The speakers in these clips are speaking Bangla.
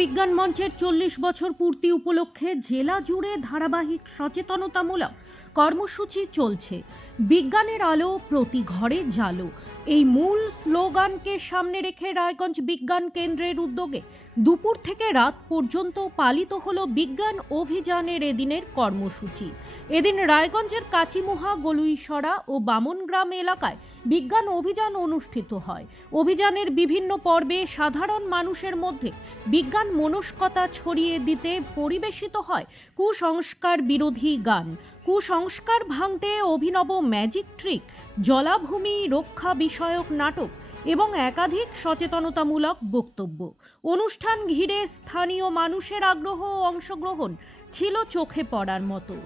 বিজ্ঞান মঞ্চের 40 বছর পূর্তি উপলক্ষে জেলা জুড়ে ধারাবাহিক সচেতনতামূলক কর্মসূচি চলছে। বিজ্ঞানের আলো প্রতি ঘরে জালো, এই মূল স্লোগানকে সামনে রেখে রায়গঞ্জ বিজ্ঞান কেন্দ্রের উদ্যোগে দুপুর থেকে রাত পর্যন্ত পালিত হলো বিজ্ঞান অভিযানের এদিনের কর্মসূচি। এদিন রায়গঞ্জের কাচিমুহা, গলুইসরা ও বামনগ্রাম এলাকায় বিজ্ঞান অভিযান অনুষ্ঠিত হয়। অভিযানের বিভিন্ন পর্বে সাধারণ মানুষের মধ্যে বিজ্ঞান মনস্কতা ছড়িয়ে দিতে পরিবেশিত হয় কুসংস্কার বিরোধী গান, কুসংস্কার ভাঙতে অভিনব ম্যাজিক ট্রিক, জলাভূমি রক্ষা বিষয়ক নাটক এবং একাধিক সচেতনতামূলক বক্তব্য। অনুষ্ঠান ঘিরে স্থানীয় মানুষের আগ্রহ ও অংশগ্রহণ ছিল চোখে পড়ার মতো।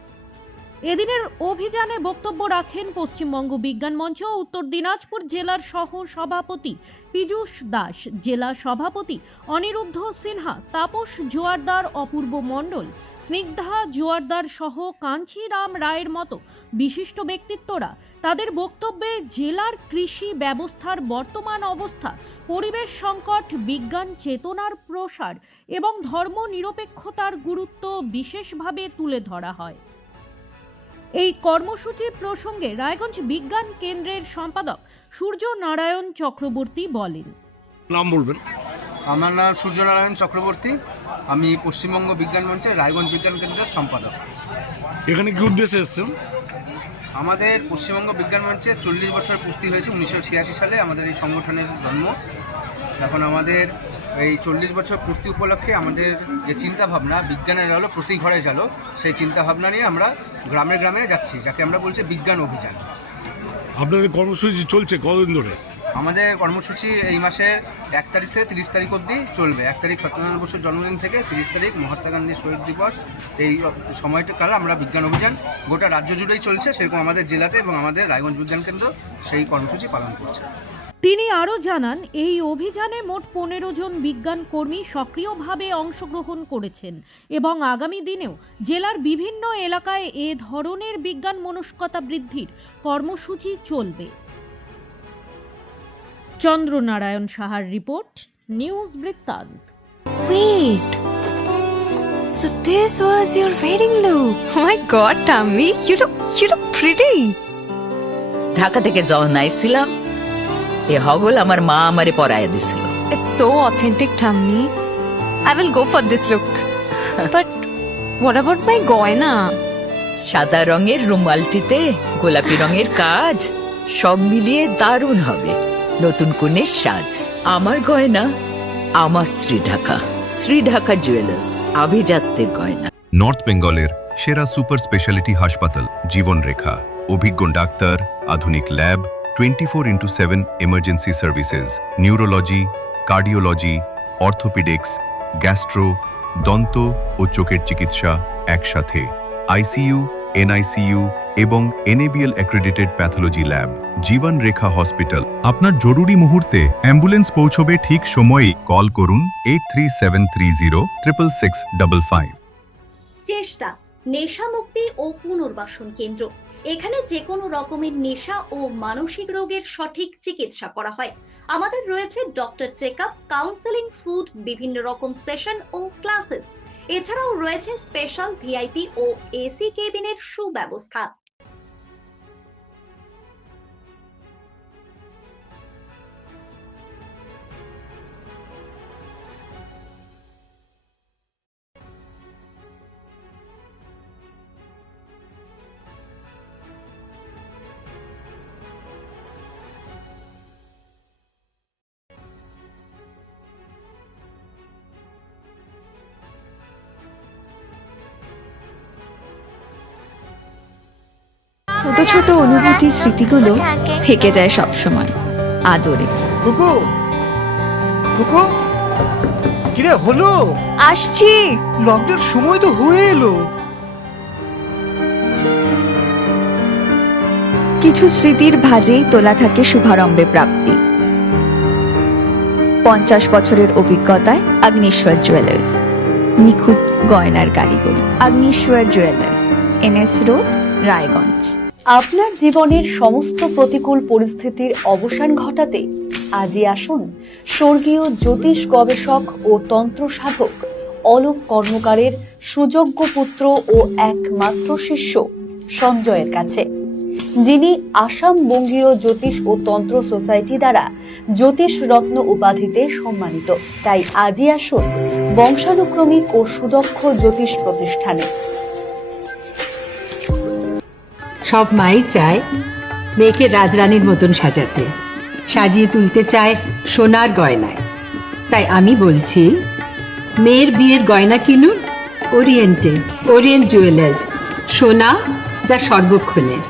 এদিনের অভিযানে বক্তব্য রাখেন পশ্চিমবঙ্গ বিজ্ঞান মঞ্চ উত্তর দিনাজপুর জেলার সহ সভাপতি পীযূষ দাস, জেলা সভাপতি অনিরুদ্ধ সিনহা, তাপস জোয়ারদার, অপূর্ব মণ্ডল, স্নিগ্ধা জোয়ারদার সহ কাঞ্চিরাম রায়ের মতো বিশিষ্ট ব্যক্তিত্বরা। তাদের বক্তব্যে জেলার কৃষি ব্যবস্থার বর্তমান অবস্থা, পরিবেশ সংকট, বিজ্ঞান চেতনার প্রসার এবং ধর্ম নিরপেক্ষতার গুরুত্ব বিশেষভাবে তুলে ধরা হয়। এই কর্মসূচি প্রসঙ্গে রায়গঞ্জ বিজ্ঞান কেন্দ্রের সম্পাদক সূর্য নারায়ণ চক্রবর্তী বলেন। নাম বলবেন? আমার নাম সূর্যনারায়ণ চক্রবর্তী, আমি পশ্চিমবঙ্গ বিজ্ঞান মঞ্চের রায়গঞ্জ বিজ্ঞান কেন্দ্রের সম্পাদক। এখানে কি উদ্দেশ্যে এসেছেন? আমাদের পশ্চিমবঙ্গ বিজ্ঞান মঞ্চে 40 বছর পূর্তি হয়েছে। 1986 সালে আমাদের এই সংগঠনের জন্ম। এখন আমাদের এই 40 বছর পূর্তি উপলক্ষে আমাদের যে চিন্তাভাবনা, বিজ্ঞানের আলো প্রতি ঘরে জালো, সেই চিন্তাভাবনা নিয়ে আমরা গ্রামে গ্রামে যাচ্ছি, যাকে আমরা বলছি বিজ্ঞান অভিযান। আপনাদের কর্মসূচি চলছে কতদিন ধরে? আমাদের কর্মসূচি এই মাসের 1 তারিখ থেকে 30 তারিখ অবধি চলবে। 1 তারিখ সত্যেন্দ্রনাথ বসুর জন্মদিন থেকে 30 তারিখ মহাত্মা গান্ধী শহীদ দিবস, এই সময়টা কাল আমরা বিজ্ঞান অভিযান গোটা রাজ্য জুড়েই চলছে। সেরকম আমাদের জেলাতে এবং আমাদের রায়গঞ্জ বিজ্ঞান কেন্দ্র সেই কর্মসূচি পালন করছে। তিনি আরও জানান, এই অভিযানে মোট 15 জন বিজ্ঞান কর্মী সক্রিয়ভাবে অংশগ্রহণ করেছেন এবং আগামী দিনেও জেলার বিভিন্ন এলাকায় এ ধরনের বিজ্ঞান মনস্কতা বৃদ্ধির কর্মসূচি চলবে। চন্দ্রনারায়ণ সাহার রিপোর্ট, নিউজ বৃত্তান্ত। Wait. So this was your wedding look. Oh my god, Tammy, you look pretty. Dhaka থেকে যখন আইছিলাম, এ হগল আমার মা আমারে পরাইয়া দিছিল। It's so authentic, Tammy. I will go for this look. But what about my goina? সাদা রঙের রুমালটিতে গোলাপি রঙের কাজ, সব মিলিয়ে দারুণ হবে নতুন কনের সাজ। আমার গয়না আমার শ্রী ঢাকা জুয়েলার্স, আভিজাত্যের গয়না। নর্থ বেঙ্গলের সেরা সুপার স্পেশালিটি হাসপাতাল জীবনরেখা, অভিজ্ঞ ডাক্তার, আধুনিক lab, 24x7 emergency services, neurology, cardiology, orthopaedics, gastro, দন্ত ও চোখের চিকিৎসা একসাথে, আইসিইউ, এনআইসিইউ এবং এনএবিএল অ্যাক্রেডিটেড প্যাথোলজি ল্যাব। জীবন রেখা হসপিটাল। আপনার জরুরি মুহূর্তে অ্যাম্বুলেন্স পৌঁছবে ঠিক সময়েই। কল করুন 8373066655। চেষ্টা নেশা মুক্তি ও পুনর্বাসন কেন্দ্র। এখানে যে কোনো রকমের নেশা ও মানসিক রোগের সঠিক চিকিৎসা করা হয়। আমাদের রয়েছে ডক্টর চেকআপ, কাউন্সেলিং, ফুড, বিভিন্ন রকম সেশন ও ক্লাসেস। এছাড়াও রয়েছে স্পেশাল ভিআইপি ও এসি কেবিনের সুব্যবস্থা। ছোট ছোট অনুভূতি, স্মৃতিগুলো থেকে যায় সব সময় আদরে। কুকু কুকু, কিরে হলো? আসছি। লকডাউন সময় তো হয়ে এলো। কিছু স্মৃতির ভাজেই তোলা থাকে শুভারম্ভে প্রাপ্তি। 50 বছরের অভিজ্ঞতায় আগ্নেশ্বর জুয়েলার্স, নিখুঁত গয়নার কারিগরি। Agneshwar jewellers, NS road, Raiganj. আপনার জীবনের সমস্ত প্রতিকূল পরিস্থিতির অবসান ঘটাতে আজই আসুন স্বর্গীয় জ্যোতিষ গবেষক ও তন্ত্র সাধক অলোক কর্মকারের সুযোগ্য পুত্র ও একমাত্র শিষ্য সঞ্জয়ের কাছে, যিনি আসাম বঙ্গীয় জ্যোতিষ ও তন্ত্র সোসাইটি দ্বারা জ্যোতিষ রত্ন উপাধিতে সম্মানিত। তাই আজই আসুন বংশানুক্রমিক ও সুদক্ষ জ্যোতিষ প্রতিষ্ঠানে। সব মাই চায় মেয়েকে রাজরানীর মতন সাজাতে, সাজিয়ে তুলতে চায় সোনার গয়নায়। তাই আমি বলছি, মেয়ের বিয়ের গয়না কিনুন ওরিয়েন্ট জুয়েলার্স, সোনা যা সর্বক্ষণের।